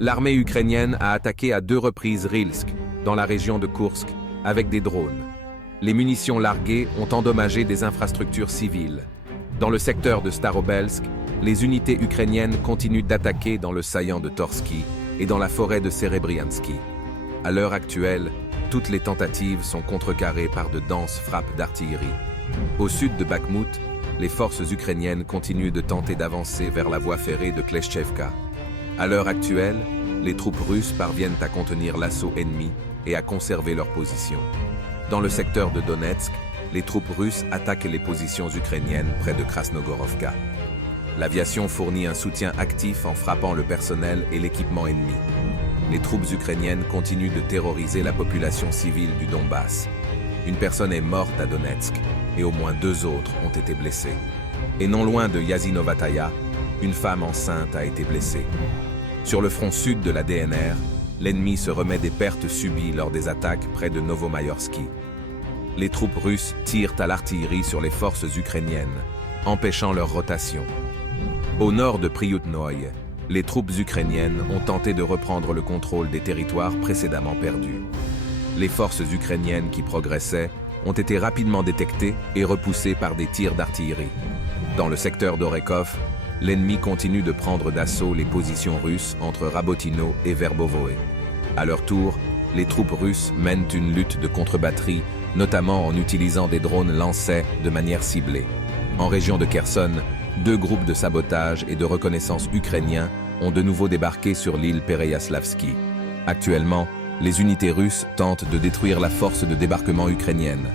L'armée ukrainienne a attaqué à 2 reprises Rilsk, dans la région de Koursk, avec des drones. Les munitions larguées ont endommagé des infrastructures civiles. Dans le secteur de Starobelsk, les unités ukrainiennes continuent d'attaquer dans le saillant de Torsky et dans la forêt de Serebriansky. À l'heure actuelle, toutes les tentatives sont contrecarrées par de denses frappes d'artillerie. Au sud de Bakhmout, les forces ukrainiennes continuent de tenter d'avancer vers la voie ferrée de Kleshchevka. À l'heure actuelle, les troupes russes parviennent à contenir l'assaut ennemi et à conserver leur position. Dans le secteur de Donetsk, les troupes russes attaquent les positions ukrainiennes près de Krasnogorovka. L'aviation fournit un soutien actif en frappant le personnel et l'équipement ennemi. Les troupes ukrainiennes continuent de terroriser la population civile du Donbass. Une personne est morte à Donetsk et au moins 2 autres ont été blessés. Et non loin de Yazinovataya, une femme enceinte a été blessée. Sur le front sud de la DNR, l'ennemi se remet des pertes subies lors des attaques près de Novomayorsky. Les troupes russes tirent à l'artillerie sur les forces ukrainiennes, empêchant leur rotation. Au nord de Prioutnoye, les troupes ukrainiennes ont tenté de reprendre le contrôle des territoires précédemment perdus. Les forces ukrainiennes qui progressaient ont été rapidement détectées et repoussées par des tirs d'artillerie. Dans le secteur d'Orekov, l'ennemi continue de prendre d'assaut les positions russes entre Rabotino et Verbovoe. À leur tour, les troupes russes mènent une lutte de contre-batterie, notamment en utilisant des drones lancés de manière ciblée. En région de Kherson, 2 groupes de sabotage et de reconnaissance ukrainiens ont de nouveau débarqué sur l'île Pereyaslavisky. Actuellement, les unités russes tentent de détruire la force de débarquement ukrainienne.